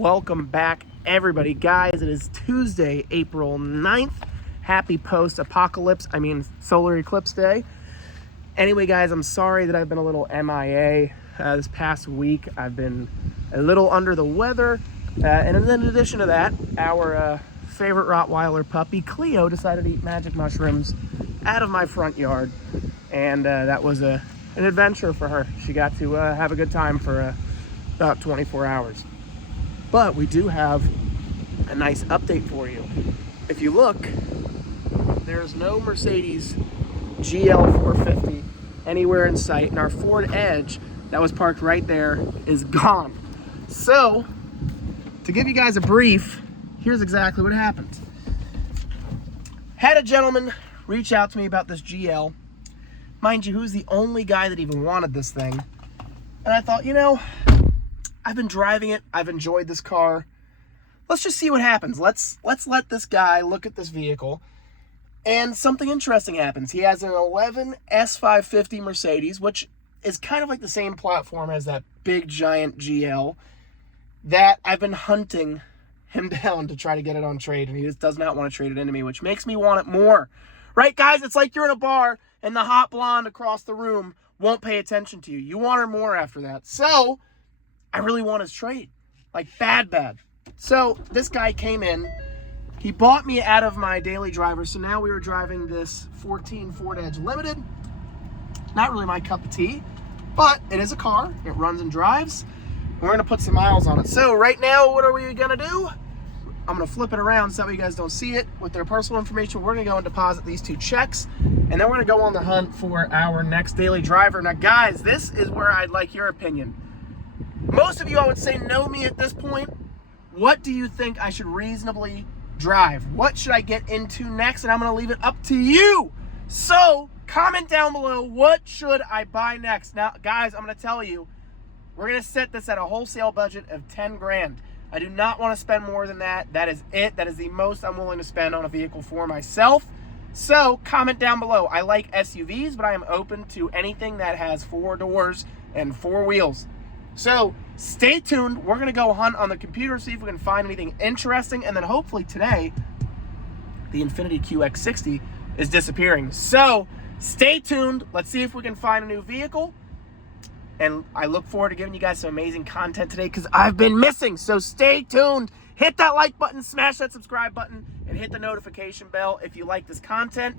Welcome back, everybody. Guys, it is Tuesday, April 9th. Happy post-apocalypse, solar eclipse day. Anyway, guys, I'm sorry that I've been a little MIA this past week. I've been a little under the weather. And then in addition to that, our favorite Rottweiler puppy, Cleo, decided to eat magic mushrooms out of my front yard. And that was an adventure for her. She got to have a good time for about 24 hours. But we do have a nice update for you. If you look, there's no Mercedes GL450 anywhere in sight, and our Ford Edge that was parked right there is gone. So, to give you guys a brief, here's exactly what happened. Had a gentleman reach out to me about this GL. Mind you, who's the only guy that even wanted this thing. And I thought, I've been driving it. I've enjoyed this car. Let's just see what happens. Let's let this guy look at this vehicle. And something interesting happens. He has an 11 S550 Mercedes, which is kind of like the same platform as that big giant GL that I've been hunting him down to try to get it on trade, and he just does not want to trade it into me, which makes me want it more. Right, guys? It's like you're in a bar and the hot blonde across the room won't pay attention to you. You want her more after that. So I really want his trade, like bad. So this guy came in, he bought me out of my daily driver. So now we are driving this 14 Ford Edge Limited. Not really my cup of tea, but it is a car. It runs and drives. We're gonna put some miles on it. So right now, what are we gonna do? I'm gonna flip it around so that you guys don't see it. With their personal information, we're gonna go and deposit these 2 checks, and then we're gonna go on the hunt for our next daily driver. Now guys, this is where I'd like your opinion. Most of you, I would say, know me at this point. What do you think I should reasonably drive? What should I get into next? And I'm going to leave it up to you. So comment down below, what should I buy next? Now, guys, I'm going to tell you, we're going to set this at a wholesale budget of 10 grand. I do not want to spend more than that. That is it. That is the most I'm willing to spend on a vehicle for myself. So comment down below. I like SUVs, but I am open to anything that has 4 doors and 4 wheels. So stay tuned. We're going to go hunt on the computer, see if we can find anything interesting. And then hopefully today, the Infiniti QX60 is disappearing. So stay tuned. Let's see if we can find a new vehicle. And I look forward to giving you guys some amazing content today because I've been missing. So stay tuned. Hit that like button, smash that subscribe button, and hit the notification bell if you like this content.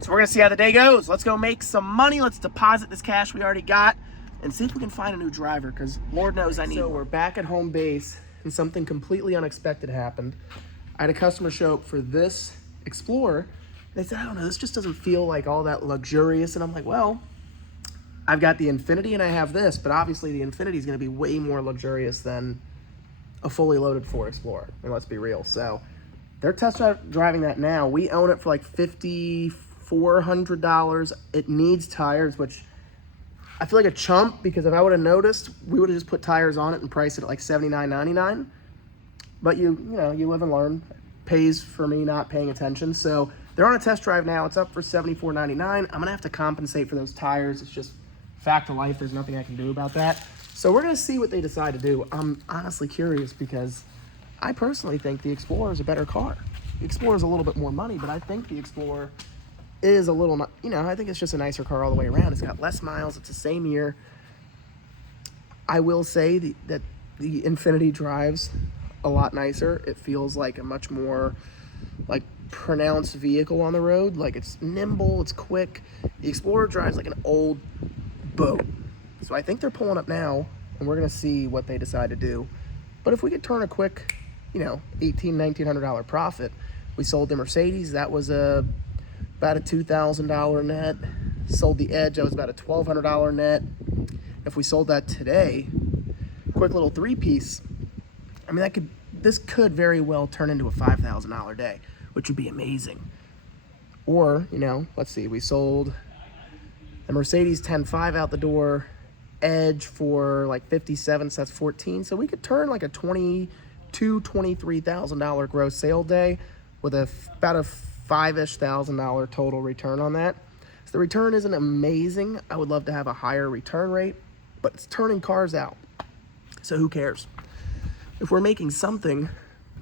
So we're going to see how the day goes. Let's go make some money. Let's deposit this cash we already got and see if we can find a new driver, because Lord knows I need one. So we're back at home base, and something completely unexpected happened. I had a customer show up for this Explorer. They said, I don't know, this just doesn't feel like all that luxurious. And I'm like, well, I've got the Infiniti and I have this, but obviously the Infiniti is going to be way more luxurious than a fully loaded Ford Explorer. I mean, let's be real. So they're test driving that now. We own it for like $5,400. It needs tires, which I feel like a chump, because if I would have noticed, we would have just put tires on it and priced it at like $79.99. But you live and learn. Pays for me not paying attention. So they're on a test drive now. It's up for $74.99. I'm gonna have to compensate for those tires. It's just fact of life. There's nothing I can do about that. So we're gonna see what they decide to do. I'm honestly curious because I personally think the Explorer is a better car. The Explorer is a little bit more money, but I think the Explorer is a little, I think it's just a nicer car all the way around. It's got less miles. It's the same year. I will say that the Infiniti drives a lot nicer. It feels like a much more pronounced vehicle on the road. Like, it's nimble, it's quick. The Explorer drives like an old boat. So I think they're pulling up now, and we're gonna see what they decide to do. But if we could turn a quick, $1,900 profit. We sold the Mercedes. That was about a $2,000 net. Sold the Edge, that was about a $1,200 net. If we sold that today, quick little 3-piece, this could very well turn into a $5,000 day, which would be amazing. Or, let's see, we sold the Mercedes 10.5 out the door, Edge for like 57, so that's 14. So we could turn like a $23,000 gross sale day with about a $5,000 total return on that. So the return isn't amazing. I would love to have a higher return rate, but it's turning cars out. So who cares? If we're making something,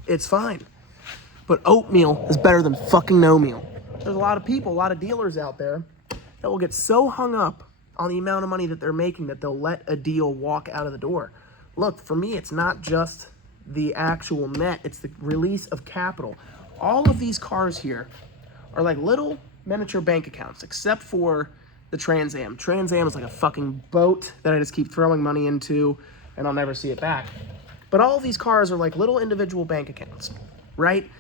it's fine. But oatmeal is better than fucking no meal. There's a lot of people, a lot of dealers out there that will get so hung up on the amount of money that they're making that they'll let a deal walk out of the door. Look, for me, it's not just the actual net, it's the release of capital. All of these cars here are like little miniature bank accounts, except for the Trans Am. Trans Am is like a fucking boat that I just keep throwing money into and I'll never see it back. But all of these cars are like little individual bank accounts, right?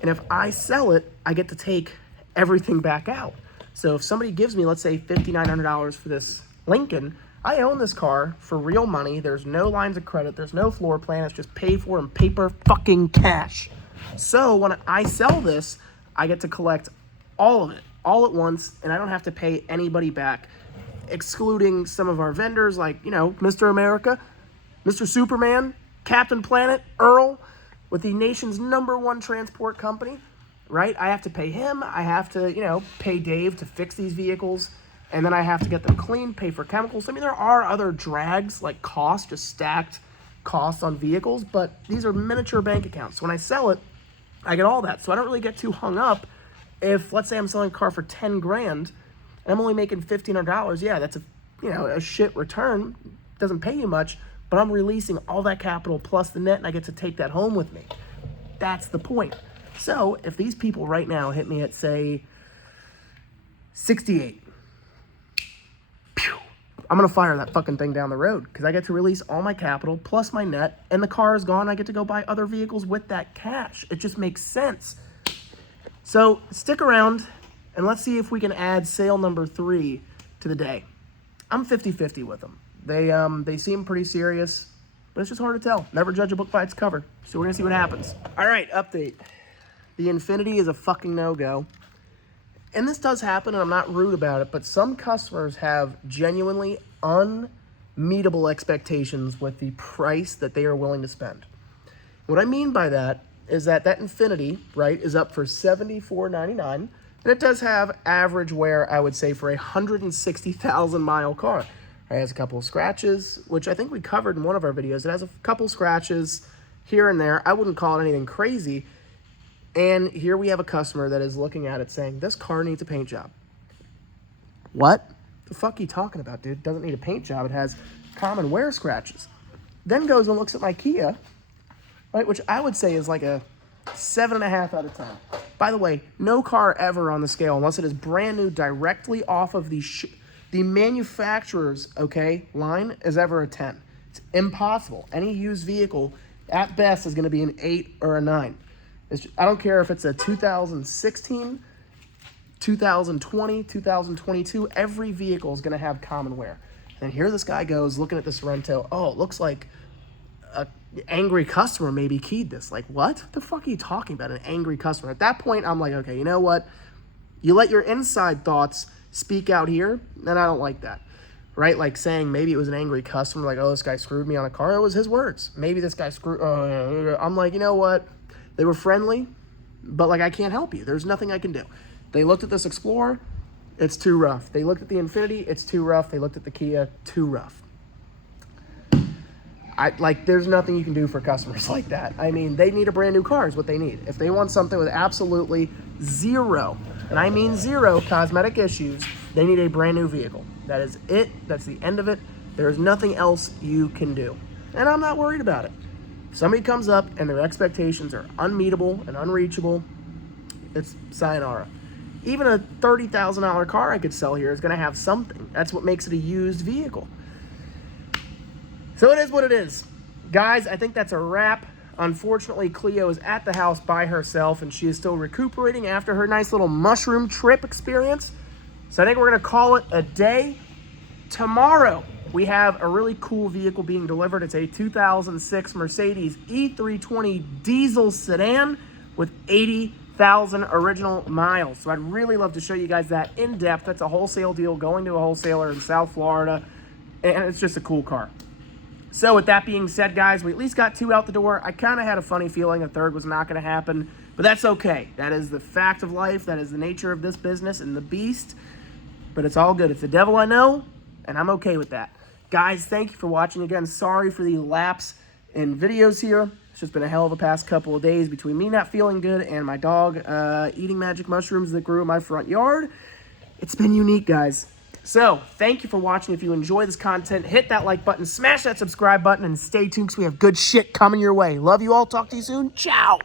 And if I sell it, I get to take everything back out. So if somebody gives me, let's say $5,900 for this Lincoln, I own this car for real money. There's no lines of credit. There's no floor plan. It's just paid for in paper fucking cash. So when I sell this, I get to collect all of it, all at once, and I don't have to pay anybody back, excluding some of our vendors like, you know, Mr. America, Mr. Superman, Captain Planet, Earl, with the nation's #1 transport company, right? I have to pay him. I have to, you know, pay Dave to fix these vehicles. And then I have to get them clean, pay for chemicals. I mean, there are other drags like cost, just stacked costs on vehicles, but these are miniature bank accounts. So when I sell it, I get all that. So I don't really get too hung up if, let's say I'm selling a car for 10 grand and I'm only making $1,500. Yeah, that's a shit return. Doesn't pay you much, but I'm releasing all that capital plus the net and I get to take that home with me. That's the point. So if these people right now hit me at, say, 68, I'm going to fire that fucking thing down the road because I get to release all my capital plus my net, and the car is gone. I get to go buy other vehicles with that cash. It just makes sense. So stick around and let's see if we can add sale number 3 to the day. I'm 50-50 with them. They seem pretty serious, but it's just hard to tell. Never judge a book by its cover. So we're going to see what happens. All right, update. The Infiniti is a fucking no-go. And this does happen, and I'm not rude about it, but some customers have genuinely unmeetable expectations with the price that they are willing to spend. What I mean by that is that Infiniti, right, is up for $74.99, and it does have average wear, I would say, for a 160,000-mile car. It has a couple of scratches, which I think we covered in one of our videos. It has a couple scratches here and there. I wouldn't call it anything crazy. And here we have a customer that is looking at it saying, this car needs a paint job. What? The fuck are you talking about, dude? It doesn't need a paint job. It has common wear scratches. Then goes and looks at my Kia, right, which I would say is like a 7.5 out of 10. By the way, no car ever on the scale, unless it is brand new directly off of the manufacturer's, line, is ever a 10. It's impossible. Any used vehicle, at best, is going to be an 8 or a 9. I don't care if it's a 2016, 2020, 2022, every vehicle is going to have common wear. And here this guy goes looking at this Sorento. Oh, it looks like an angry customer maybe keyed this. Like, what the fuck are you talking about, an angry customer? At that point, I'm like, okay, you know what? You let your inside thoughts speak out here, and I don't like that, right? Like saying maybe it was an angry customer, like, oh, this guy screwed me on a car. It was his words. Maybe this guy screwed, I'm like, you know what? They were friendly, but like I can't help you. There's nothing I can do. They looked at this Explorer, it's too rough. They looked at the Infiniti, it's too rough. They looked at the Kia, too rough. There's nothing you can do for customers like that. I mean, they need a brand new car is what they need. If they want something with absolutely zero, and I mean zero cosmetic issues, they need a brand new vehicle. That is it. That's the end of it. There's nothing else you can do. And I'm not worried about it. Somebody comes up and their expectations are unmeetable and unreachable, it's sayonara. Even a $30,000 car I could sell here is going to have something. That's what makes it a used vehicle. So it is what it is. Guys, I think that's a wrap. Unfortunately, Cleo is at the house by herself and she is still recuperating after her nice little mushroom trip experience. So I think we're going to call it a day. Tomorrow, we have a really cool vehicle being delivered. It's a 2006 Mercedes E320 diesel sedan with 80,000 original miles. So I'd really love to show you guys that in depth. That's a wholesale deal going to a wholesaler in South Florida, and it's just a cool car. So with that being said, guys, we at least got 2 out the door. I kind of had a funny feeling a third was not going to happen, but that's okay. That is the fact of life. That is the nature of this business and the beast, but it's all good. It's the devil I know, and I'm okay with that. Guys, thank you for watching again. Sorry for the lapse in videos here. It's just been a hell of a past couple of days between me not feeling good and my dog eating magic mushrooms that grew in my front yard. It's been unique, guys. So, thank you for watching. If you enjoy this content, hit that like button, smash that subscribe button, and stay tuned because we have good shit coming your way. Love you all. Talk to you soon. Ciao.